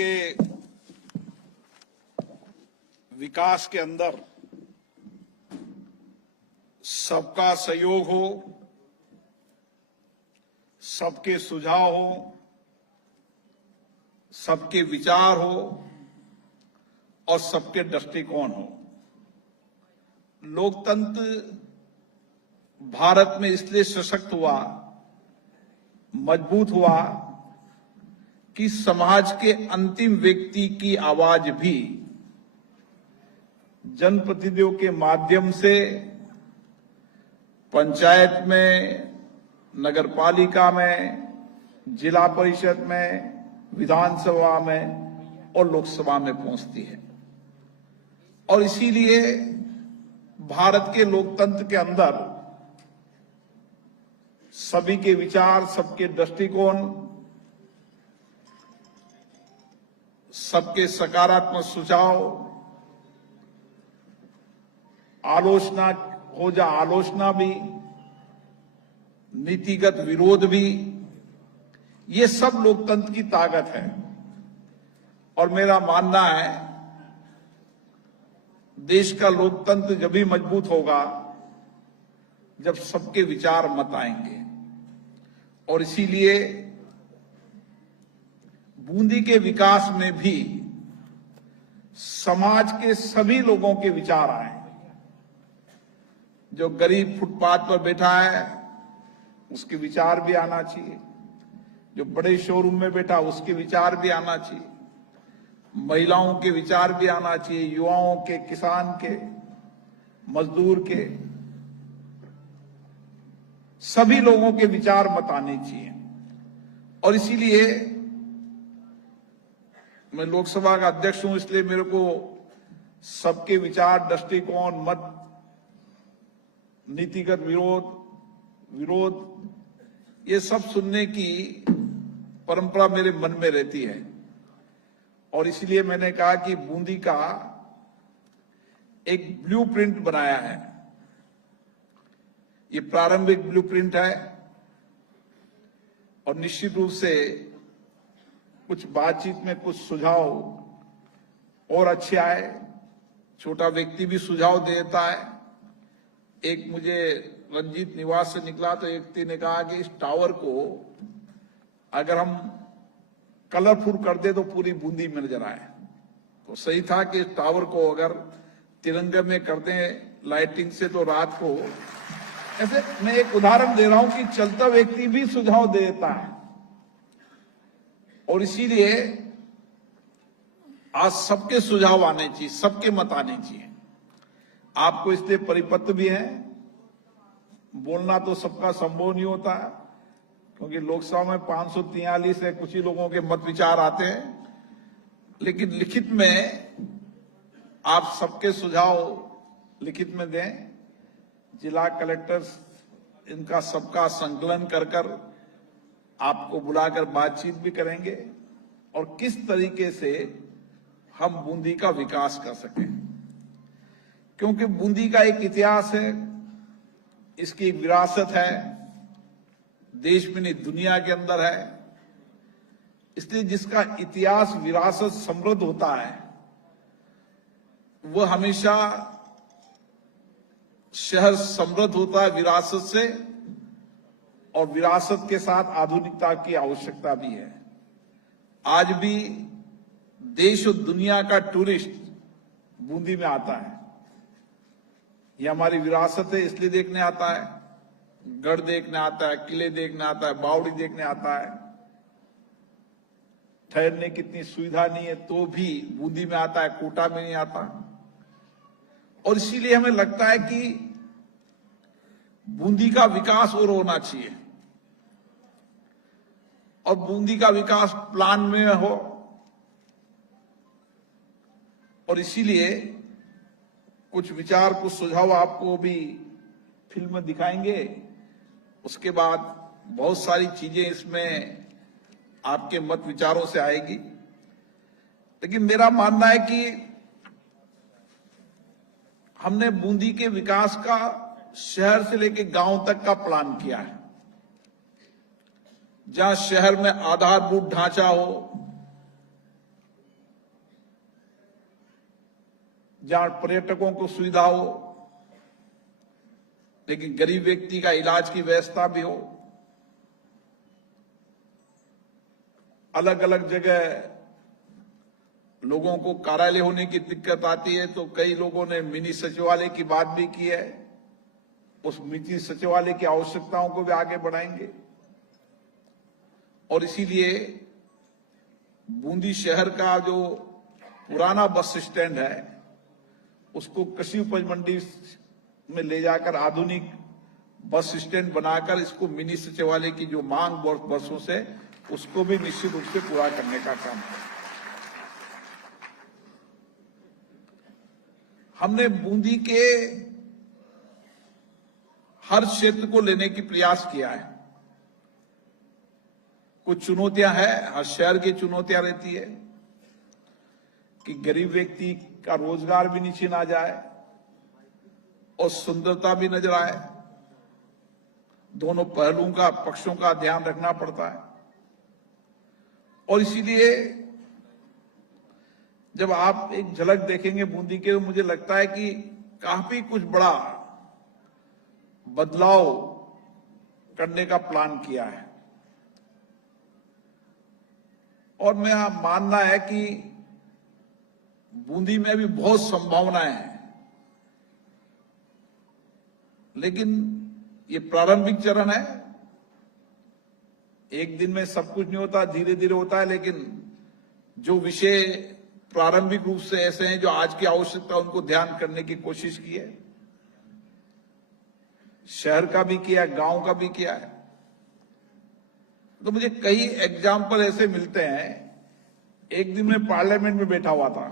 के विकास के अंदर सबका सहयोग हो, सबके सुझाव हो, सबके विचार हो और सबके दृष्टिकोण हो। लोकतंत्र भारत में इसलिए सशक्त हुआ, मजबूत हुआ कि समाज के अंतिम व्यक्ति की आवाज भी जनप्रतिनिधियों के माध्यम से पंचायत में, नगरपालिका में, जिला परिषद में, विधानसभा में और लोकसभा में पहुंचती है। और इसीलिए भारत के लोकतंत्र के अंदर सभी के विचार, सबके दृष्टिकोण, सबके सकारात्मक सुझाव, आलोचना हो जा आलोचना भी, नीतिगत विरोध भी, ये सब लोकतंत्र की ताकत है। और मेरा मानना है देश का लोकतंत्र जब भी मजबूत होगा जब सबके विचार मत आएंगे। और इसीलिए बूंदी के विकास में भी समाज के सभी लोगों के विचार आए। जो गरीब फुटपाथ पर बैठा है उसके विचार भी आना चाहिए, जो बड़े शोरूम में बैठा उसके विचार भी आना चाहिए, महिलाओं के विचार भी आना चाहिए, युवाओं के, किसान के, मजदूर के, सभी लोगों के विचार मत आने चाहिए। और इसीलिए मैं लोकसभा का अध्यक्ष हूं, इसलिए मेरे को सबके विचार, दृष्टिकोण, मत, नीतिगत विरोध ये सब सुनने की परंपरा मेरे मन में रहती है। और इसलिए मैंने कहा कि बूंदी का एक ब्लूप्रिंट बनाया है। ये प्रारंभिक ब्लूप्रिंट है और निश्चित रूप से कुछ बातचीत में कुछ सुझाव और अच्छे आए। छोटा व्यक्ति भी सुझाव देता है। एक मुझे रंजीत निवास से निकला तो एक व्यक्ति ने कहा कि इस टावर को अगर हम कलरफुल कर दे तो पूरी बूंदी में नजर आए। तो सही था कि इस टावर को अगर तिरंगे में कर दें लाइटिंग से तो रात को, ऐसे मैं एक उदाहरण दे रहा हूं कि चलता व्यक्ति भी सुझाव देता है। और इसीलिए आज सबके सुझाव आने चाहिए, सबके मत आने चाहिए। आपको इसलिए परिपत्र भी है, बोलना तो सबका संभव नहीं होता है क्योंकि लोकसभा में 543 है, कुछ ही लोगों के मत विचार आते हैं। लेकिन लिखित में आप सबके सुझाव लिखित में दें। जिला कलेक्टर इनका सबका संकलन कर आपको बुलाकर बातचीत भी करेंगे और किस तरीके से हम बूंदी का विकास कर सकें। क्योंकि बूंदी का एक इतिहास है, इसकी एक विरासत है, देश में नहीं दुनिया के अंदर है। इसलिए जिसका इतिहास, विरासत समृद्ध होता है वह हमेशा शहर समृद्ध होता है विरासत से, और विरासत के साथ आधुनिकता की आवश्यकता भी है। आज भी देश और दुनिया का टूरिस्ट बूंदी में आता है। ये हमारी विरासत है, इसलिए देखने आता है। गढ़ देखने आता है, किले देखने आता है, बावड़ी देखने आता है। ठहरने की इतनी सुविधा नहीं है तो भी बूंदी में आता है, कोटा में नहीं आता। और इसीलिए हमें लगता है कि बूंदी का विकास और होना चाहिए और बूंदी का विकास प्लान में हो। और इसीलिए कुछ विचार, कुछ सुझाव आपको भी फिल्म में दिखाएंगे। उसके बाद बहुत सारी चीजें इसमें आपके मत विचारों से आएगी। लेकिन मेरा मानना है कि हमने बूंदी के विकास का शहर से लेकर गांव तक का प्लान किया है। जहां शहर में आधारभूत ढांचा हो, जहां पर्यटकों को सुविधा हो, लेकिन गरीब व्यक्ति का इलाज की व्यवस्था भी हो। अलग अलग जगह लोगों को कार्यालय होने की दिक्कत आती है, तो कई लोगों ने मिनी सचिवालय की बात भी की है। उस मिनी सचिवालय की आवश्यकताओं को भी आगे बढ़ाएंगे। और इसीलिए बूंदी शहर का जो पुराना बस स्टैंड है, उसको कृषि उपज मंडी में ले जाकर आधुनिक बस स्टैंड बनाकर इसको मिनी सचिवालय की जो मांग वर्षों से, उसको भी निश्चित रूप से पूरा करने का काम है। हमने बूंदी के हर क्षेत्र को लेने की प्रयास किया है। कुछ चुनौतियां हैं, हर शहर की चुनौतियां रहती है कि गरीब व्यक्ति का रोजगार भी नीचे ना जाए और सुंदरता भी नजर आए। दोनों पहलुओं का, पक्षों का ध्यान रखना पड़ता है। और इसीलिए जब आप एक झलक देखेंगे बूंदी के, तो मुझे लगता है कि काफी कुछ बड़ा बदलाव करने का प्लान किया है। और मेरा मानना है कि बूंदी में भी बहुत संभावनाएं हैं, लेकिन ये प्रारंभिक चरण है। एक दिन में सब कुछ नहीं होता, धीरे धीरे होता है। लेकिन जो विषय प्रारंभिक रूप से ऐसे हैं जो आज की आवश्यकता, उनको ध्यान करने की कोशिश की है। शहर का भी किया, गांव का भी किया है। तो मुझे कई एग्जाम्पल ऐसे मिलते हैं। एक दिन मैं पार्लियामेंट में बैठा हुआ था,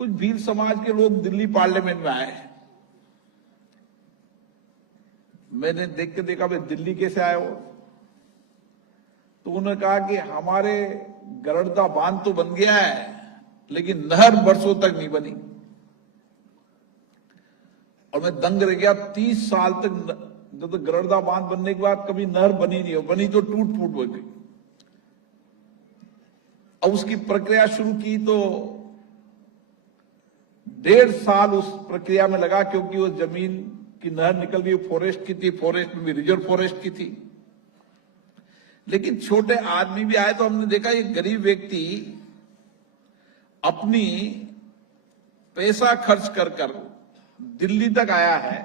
कुछ भील समाज के लोग दिल्ली पार्लियामेंट में आए। मैंने देख के देखा, भाई दिल्ली कैसे आए हो? तो उन्होंने कहा कि हमारे गरड़दा बांध तो बन गया है, लेकिन नहर वर्षों तक नहीं बनी। और मैं दंग रह गया, 30 साल तक जब तक गरड़दा बांध बनने के बाद कभी नहर बनी नहीं हो, बनी तो टूट फूट हो गई। अब उसकी प्रक्रिया शुरू की तो 1.5 साल उस प्रक्रिया में लगा, क्योंकि उस जमीन की नहर निकल गई फॉरेस्ट की थी, फॉरेस्ट में भी रिजर्व फॉरेस्ट की थी। लेकिन छोटे आदमी भी आए, तो हमने देखा ये गरीब व्यक्ति अपनी पैसा खर्च कर कर दिल्ली तक आया है,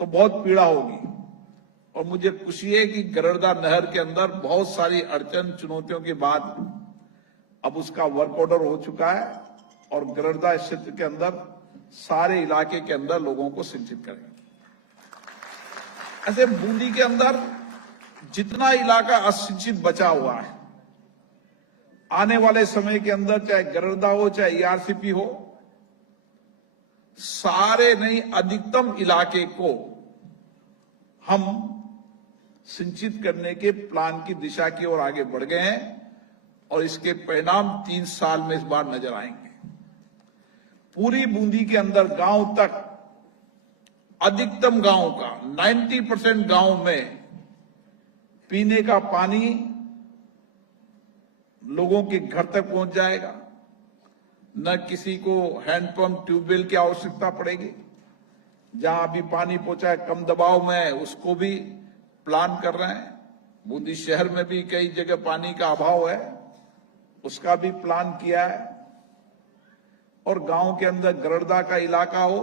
तो बहुत पीड़ा होगी। और मुझे खुशी है कि गरड़दा नहर के अंदर बहुत सारी अड़चन, चुनौतियों के बाद अब उसका वर्क ऑर्डर हो चुका है और गरड़दा क्षेत्र के अंदर सारे इलाके के अंदर लोगों को सिंचित करेंगे। ऐसे बूंदी के अंदर जितना इलाका असिंचित बचा हुआ है, आने वाले समय के अंदर चाहे गरड़दा हो चाहे ईआरसीपी हो, सारे नहीं अधिकतम इलाके को हम सिंचित करने के प्लान की दिशा की ओर आगे बढ़ गए हैं। और इसके परिणाम 3 साल में इस बार नजर आएंगे। पूरी बूंदी के अंदर गांव तक, अधिकतम गांव का 90% गांव में पीने का पानी लोगों के घर तक पहुंच जाएगा। न किसी को हैंडपंप, ट्यूबवेल की आवश्यकता पड़ेगी। जहां अभी पानी पहुंचा है कम दबाव में, उसको भी प्लान कर रहे हैं। बूंदी शहर में भी कई जगह पानी का अभाव है, उसका भी प्लान किया है। और गांव के अंदर गरड़दा का इलाका हो,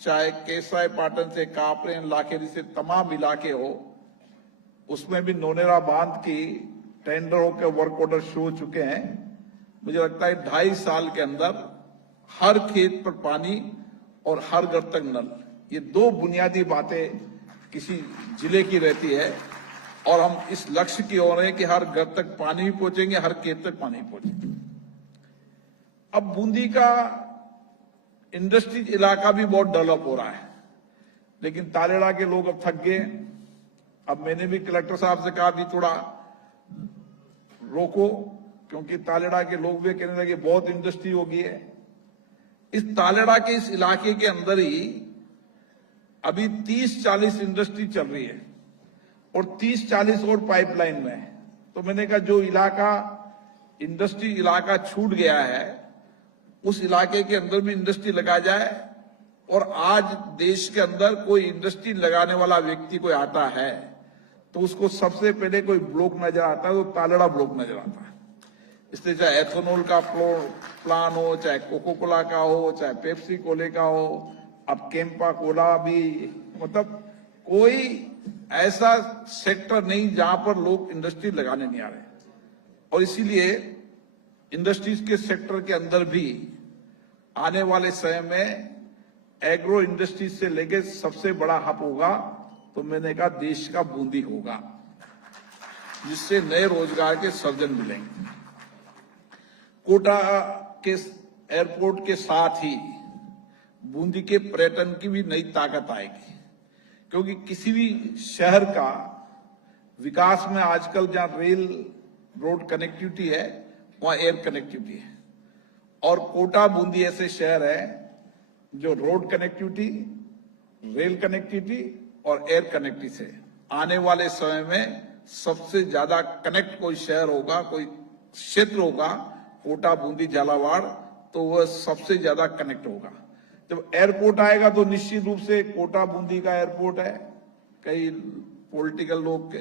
चाहे केसाई पाटन से कापरेन, लाखेरी से तमाम इलाके हो, उसमें भी नोनेरा बांध की टेंडर होकर वर्क ऑर्डर शुरू हो चुके हैं। मुझे लगता है 2.5 साल के अंदर हर खेत पर पानी और हर घर तक नल, ये 2 बुनियादी बातें किसी जिले की रहती है। और हम इस लक्ष्य की ओर हैं कि हर घर तक पानी भी पहुंचेंगे, हर खेत तक पानी पहुंचेंगे। अब बूंदी का इंडस्ट्रीज इलाका भी बहुत डेवलप हो रहा है, लेकिन तालेड़ा के लोग अब थक गए। अब मैंने भी कलेक्टर साहब से कहा भी थोड़ा रोको, क्योंकि तालेड़ा के लोग भी कहने लगे बहुत इंडस्ट्री हो गई है। इस तालेड़ा के इस इलाके के अंदर ही अभी 30-40 इंडस्ट्री चल रही है और 30-40 और पाइपलाइन में है। तो मैंने कहा जो इलाका इंडस्ट्री इलाका छूट गया है, उस इलाके के अंदर भी इंडस्ट्री लगाया जाए। और आज देश के अंदर कोई इंडस्ट्री लगाने वाला व्यक्ति कोई आता है तो उसको सबसे पहले कोई ब्लॉक नजर आता है तो तालड़ा ब्लॉक नजर आता है। इसलिए चाहे एथेनॉल का प्लान हो, चाहे कोको कोला का हो, चाहे पेप्सी कोले का हो, अब कैंपा कोला भी, मतलब कोई ऐसा सेक्टर नहीं जहां पर लोग इंडस्ट्री लगाने नहीं आ रहे। और इसीलिए इंडस्ट्रीज के सेक्टर के अंदर भी आने वाले समय में एग्रो इंडस्ट्रीज से लेके सबसे बड़ा हब होगा तो मैंने कहा देश का बूंदी होगा, जिससे नए रोजगार के सृजन मिलेंगे। कोटा के एयरपोर्ट के साथ ही बूंदी के पर्यटन की भी नई ताकत आएगी, क्योंकि किसी भी शहर का विकास में आजकल जहां रेल रोड कनेक्टिविटी है वहां एयर कनेक्टिविटी है। और कोटा बूंदी ऐसे शहर है जो रोड कनेक्टिविटी, रेल कनेक्टिविटी और एयर कनेक्टिविटी से आने वाले समय में सबसे ज्यादा कनेक्ट कोई शहर होगा, कोई क्षेत्र होगा, कोटा बूंदी झालावाड़, तो वह सबसे ज्यादा कनेक्ट होगा। जब एयरपोर्ट आएगा तो निश्चित रूप से कोटा बूंदी का एयरपोर्ट है। कई पॉलिटिकल लोग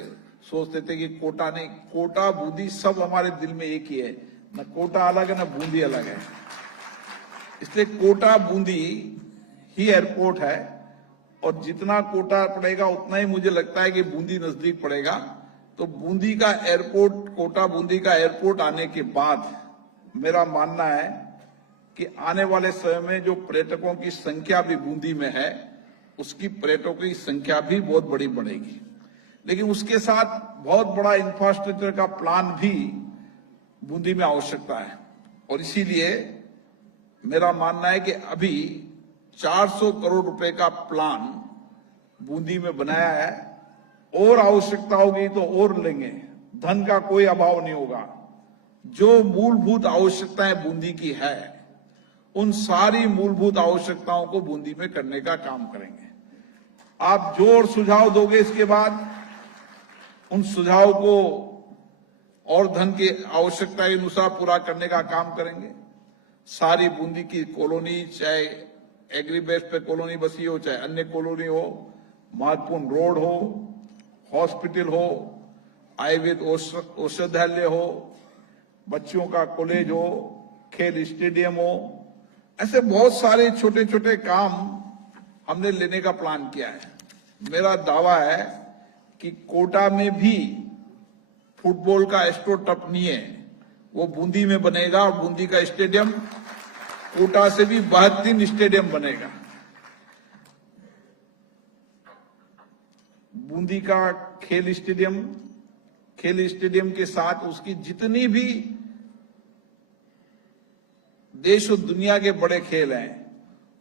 सोचते थे कि कोटा नहीं, कोटा बूंदी सब हमारे दिल में एक ही है, न कोटा अलग है न बूंदी अलग है। इसलिए कोटा बूंदी ही एयरपोर्ट है और जितना कोटा पड़ेगा उतना ही मुझे लगता है कि बूंदी नजदीक पड़ेगा। तो बूंदी का एयरपोर्ट, कोटा बूंदी का एयरपोर्ट आने के बाद मेरा मानना है कि आने वाले समय में जो पर्यटकों की संख्या भी बूंदी में है, उसकी पर्यटकों की संख्या भी बहुत बड़ी बढ़ेगी। लेकिन उसके साथ बहुत बड़ा इंफ्रास्ट्रक्चर का प्लान भी बूंदी में आवश्यकता है। और इसीलिए मेरा मानना है कि अभी 400 करोड़ रुपए का प्लान बूंदी में बनाया है, और आवश्यकता होगी तो और लेंगे, धन का कोई अभाव नहीं होगा। जो मूलभूत आवश्यकताएं बूंदी की है उन सारी मूलभूत आवश्यकताओं को बूंदी में करने का काम करेंगे। आप जो और सुझाव दोगे इसके बाद उन सुझाव को और धन की आवश्यकता के अनुसार पूरा करने का काम करेंगे। सारी बूंदी की कॉलोनी, चाहे एग्रीबेस पे कॉलोनी बसी हो, चाहे अन्य कॉलोनी हो, महत्वपूर्ण रोड हो, हॉस्पिटल हो, आयुर्वेद औषधालय हो, बच्चों का कॉलेज हो, खेल स्टेडियम हो, ऐसे बहुत सारे छोटे छोटे काम हमने लेने का प्लान किया है। मेरा दावा है कि कोटा में भी फुटबॉल का एस्ट्रो टर्फ नहीं है, वो बूंदी में बनेगा। और बूंदी का स्टेडियम कोटा से भी 32 स्टेडियम बनेगा। बूंदी का खेल स्टेडियम के साथ उसकी जितनी भी देश और दुनिया के बड़े खेल हैं,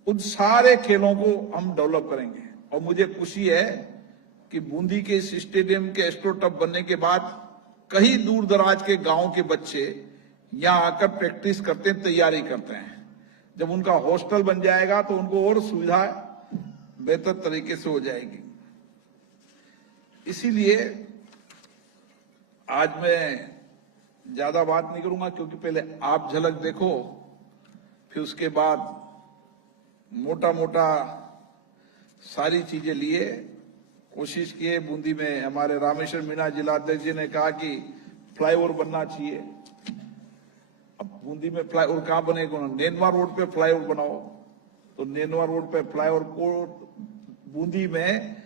उन सारे खेलों को हम डेवलप करेंगे। और मुझे खुशी है कि बूंदी के इस स्टेडियम के एस्ट्रो टर्फ बनने के बाद कई दूर दराज के गांव के बच्चे यहां आकर प्रैक्टिस करते हैं, तैयारी करते हैं। जब उनका हॉस्टल बन जाएगा तो उनको और सुविधा बेहतर तरीके से हो जाएगी। इसीलिए आज मैं ज्यादा बात नहीं करूंगा, क्योंकि पहले आप झलक देखो, फिर उसके बाद मोटा मोटा सारी चीजें लिए कोशिश किए। बूंदी में हमारे रामेश्वर मीणा जिलाध्यक्ष जी ने कहा कि फ्लाईओवर बनना चाहिए। अब बूंदी में फ्लाईओवर कहां बनेगा? नेनवा रोड पे फ्लाईओवर बनाओ। तो नेनवा रोड पे फ्लाईओवर को बूंदी में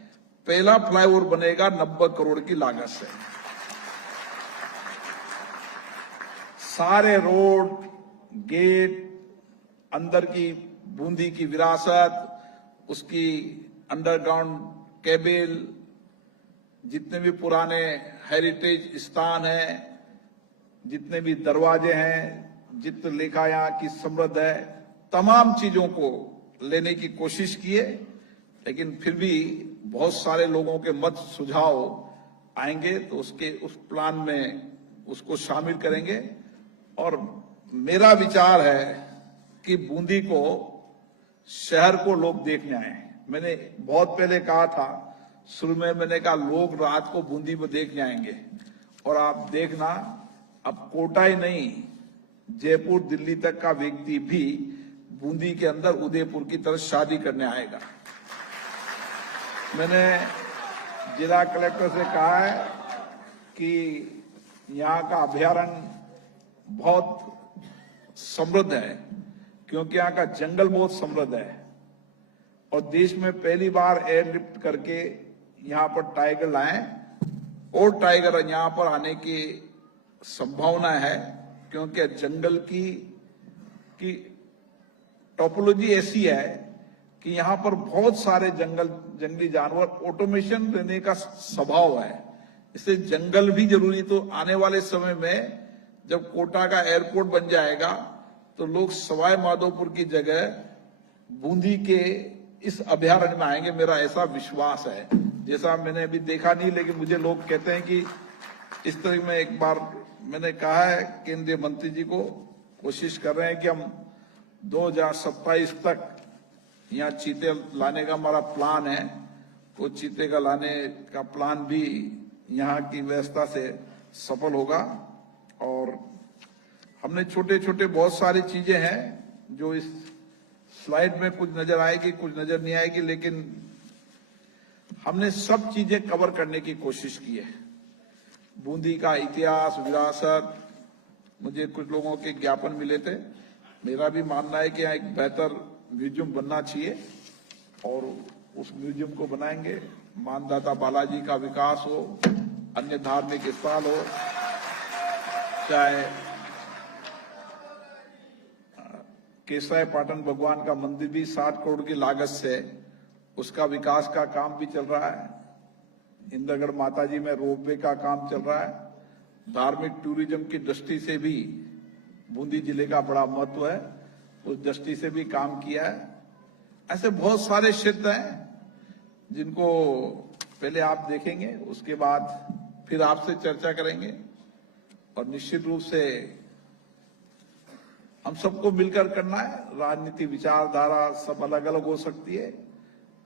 पहला फ्लाईओवर बनेगा 90 करोड़ की लागत से। सारे रोड, गेट, अंदर की बूंदी की विरासत, उसकी अंडरग्राउंड केबल, जितने भी पुराने हेरिटेज स्थान हैं, जितने भी दरवाजे हैं, जितने लेखा यहाँ की समृद्ध है, तमाम चीजों को लेने की कोशिश किए। लेकिन फिर भी बहुत सारे लोगों के मत सुझाव आएंगे तो उस प्लान में उसको शामिल करेंगे। और मेरा विचार है कि बूंदी को शहर को लोग देखने आए। मैंने बहुत पहले कहा था, शुरू में मैंने कहा लोग रात को बूंदी में देखने आएंगे। और आप देखना, अब कोटा ही नहीं, जयपुर दिल्ली तक का व्यक्ति भी बूंदी के अंदर उदयपुर की तरह शादी करने आएगा। मैंने जिला कलेक्टर से कहा है कि यहाँ का अभयारण्य बहुत समृद्ध है, क्योंकि यहाँ का जंगल बहुत समृद्ध है और देश में पहली बार एयरलिफ्ट करके यहाँ पर टाइगर लाए और टाइगर यहाँ पर आने की संभावना है, क्योंकि जंगल की टोपोलॉजी ऐसी है कि यहाँ पर बहुत सारे जंगली जानवर, ऑटोमेशन रहने का स्वभाव है, इससे जंगल भी जरूरी। तो आने वाले समय में जब कोटा का एयरपोर्ट बन जाएगा तो लोग सवाई माधोपुर की जगह बूंदी के इस अभयारण्य में आएंगे, मेरा ऐसा विश्वास है। जैसा मैंने अभी देखा नहीं, लेकिन मुझे लोग कहते हैं कि इस तरह में एक बार मैंने कहा है केंद्रीय मंत्री जी को, कोशिश कर रहे हैं कि हम 2027 तक यहाँ चीते लाने का हमारा प्लान है। वो चीते का लाने का प्लान भी यहाँ की व्यवस्था से सफल होगा। और हमने छोटे छोटे बहुत सारी चीजें हैं जो इस स्लाइड में कुछ नजर आएगी, कुछ नजर नहीं आएगी, लेकिन हमने सब चीजें कवर करने की कोशिश की है। बूंदी का इतिहास, विरासत, मुझे कुछ लोगों के ज्ञापन मिले थे। मेरा भी मानना है कि यहाँ एक बेहतर म्यूजियम बनना चाहिए और उस म्यूजियम को बनाएंगे। मानदाता बालाजी का विकास हो, अन्य धार्मिक स्थल हो, चाहे केसराय पाटन भगवान का मंदिर भी 60 करोड़ की लागत से उसका विकास का काम भी चल रहा है। इंद्रगढ़ माताजी में रोपवे का काम चल रहा है। धार्मिक टूरिज्म की दृष्टि से भी बूंदी जिले का बड़ा महत्व है, उस दृष्टि से भी काम किया है। ऐसे बहुत सारे क्षेत्र हैं जिनको पहले आप देखेंगे, उसके बाद फिर आपसे चर्चा करेंगे और निश्चित रूप से हम सबको मिलकर करना है। राजनीति विचारधारा सब अलग अलग हो सकती है,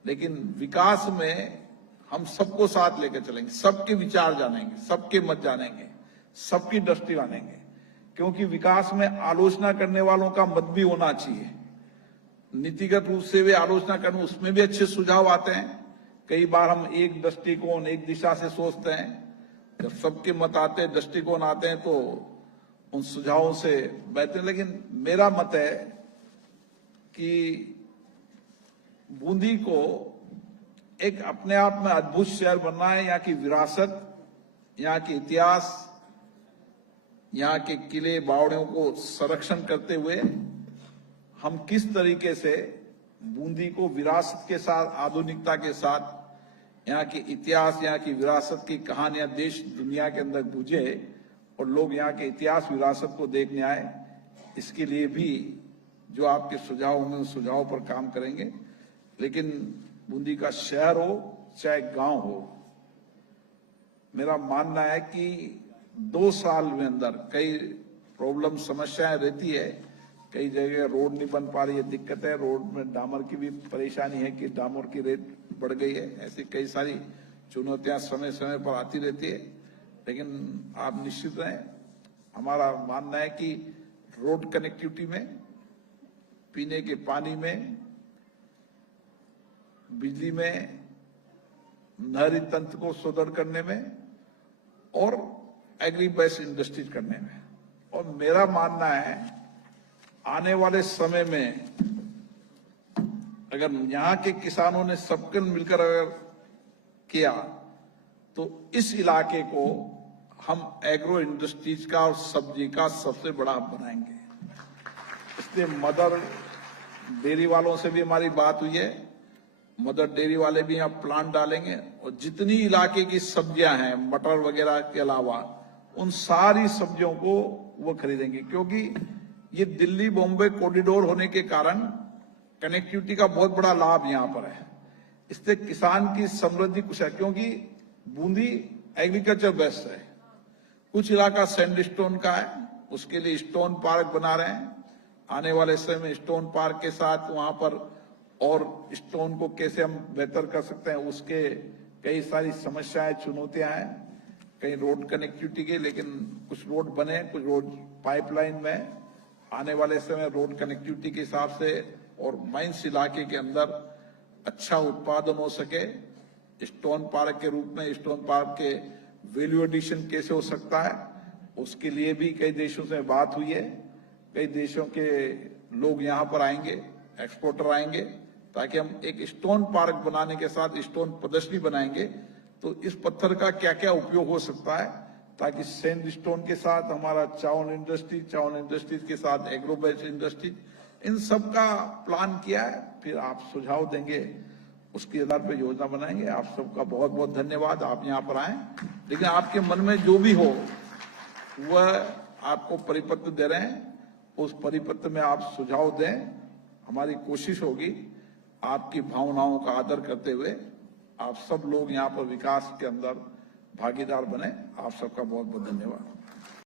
लेकिन विकास में हम सबको साथ लेकर चलेंगे, सबके विचार जानेंगे, सबके मत जानेंगे, सबकी दृष्टि जानेंगे, क्योंकि विकास में आलोचना करने वालों का मत भी होना चाहिए। नीतिगत रूप से वे आलोचना करने, उसमें भी अच्छे सुझाव आते हैं। कई बार हम एक दृष्टिकोण, एक दिशा से सोचते हैं, जब सबके मत आते हैं, दृष्टिकोण आते हैं, तो उन सुझावों से बेहतर। लेकिन मेरा मत है कि बूंदी को एक अपने आप में अद्भुत शहर बनना है। यहाँ की विरासत, यहाँ के इतिहास, यहाँ के किले बावड़ियों को संरक्षण करते हुए हम किस तरीके से बूंदी को विरासत के साथ, आधुनिकता के साथ, यहाँ के इतिहास, यहाँ की विरासत की कहानियां देश दुनिया के अंदर गूंजे और लोग यहाँ के इतिहास विरासत को देखने आए, इसके लिए भी जो आपके सुझाव होंगे उस सुझाव पर काम करेंगे। लेकिन बूंदी का शहर हो चाहे गांव हो, मेरा मानना है कि 2 साल में अंदर कई प्रॉब्लम, समस्याएं रहती है। कई जगह रोड नहीं बन पा रही है, दिक्कत है। रोड में डामर की भी परेशानी है कि डामर की रेट बढ़ गई है। ऐसी कई सारी चुनौतियां समय समय पर आती रहती है, लेकिन आप निश्चित रहें, हमारा मानना है कि रोड कनेक्टिविटी में, पीने के पानी में, बिजली में, नहरी तंत्र को सुदृढ़ करने में और एग्री बेस्ड इंडस्ट्रीज करने में। और मेरा मानना है आने वाले समय में अगर यहाँ के किसानों ने सबके मिलकर अगर किया तो इस इलाके को हम एग्रो इंडस्ट्रीज का और सब्जी का सबसे बड़ा बनाएंगे। इसलिए मदर डेयरी वालों से भी हमारी बात हुई है। मदर डेयरी वाले भी यहाँ प्लांट डालेंगे और जितनी इलाके की सब्जियां हैं, मटर वगैरह के अलावा, उन सारी सब्जियों को वो खरीदेंगे, क्योंकि ये दिल्ली बॉम्बे कॉरिडोर होने के कारण कनेक्टिविटी का बहुत बड़ा लाभ यहाँ पर है। इससे किसान की समृद्धि कुछ है, क्योंकि बूंदी एग्रीकल्चर बेस्ड है। कुछ इलाका सैंडस्टोन का है, उसके लिए स्टोन पार्क बना रहे हैं। आने वाले समय में स्टोन पार्क के साथ वहां पर और स्टोन को कैसे हम बेहतर कर सकते हैं, उसके कई सारी समस्याएं, चुनौतियां हैं। कहीं रोड कनेक्टिविटी के, लेकिन कुछ रोड बने, कुछ रोड पाइपलाइन में, आने वाले समय रोड कनेक्टिविटी के हिसाब से और माइंस इलाके के अंदर अच्छा उत्पादन हो सके। स्टोन पार्क के रूप में स्टोन पार्क के वैल्यू एडिशन कैसे हो सकता है, उसके लिए भी कई देशों से बात हुई है। कई देशों के लोग यहाँ पर आएंगे, एक्सपोर्टर आएंगे, ताकि हम एक स्टोन पार्क बनाने के साथ स्टोन प्रदर्शनी बनाएंगे। तो इस पत्थर का क्या क्या उपयोग हो सकता है, ताकि सैंड स्टोन के साथ हमारा चावल इंडस्ट्रीज के साथ एग्रोबेस इंडस्ट्रीज, इन सब का प्लान किया है। फिर आप सुझाव देंगे, उसके आधार पर योजना बनाएंगे। आप सबका बहुत बहुत धन्यवाद, आप यहाँ पर आए। लेकिन आपके मन में जो भी हो वह आपको परिपत्र दे रहे हैं, उस परिपत्र में आप सुझाव दें। हमारी कोशिश होगी आपकी भावनाओं का आदर करते हुए आप सब लोग यहाँ पर विकास के अंदर भागीदार बने। आप सबका बहुत बहुत धन्यवाद।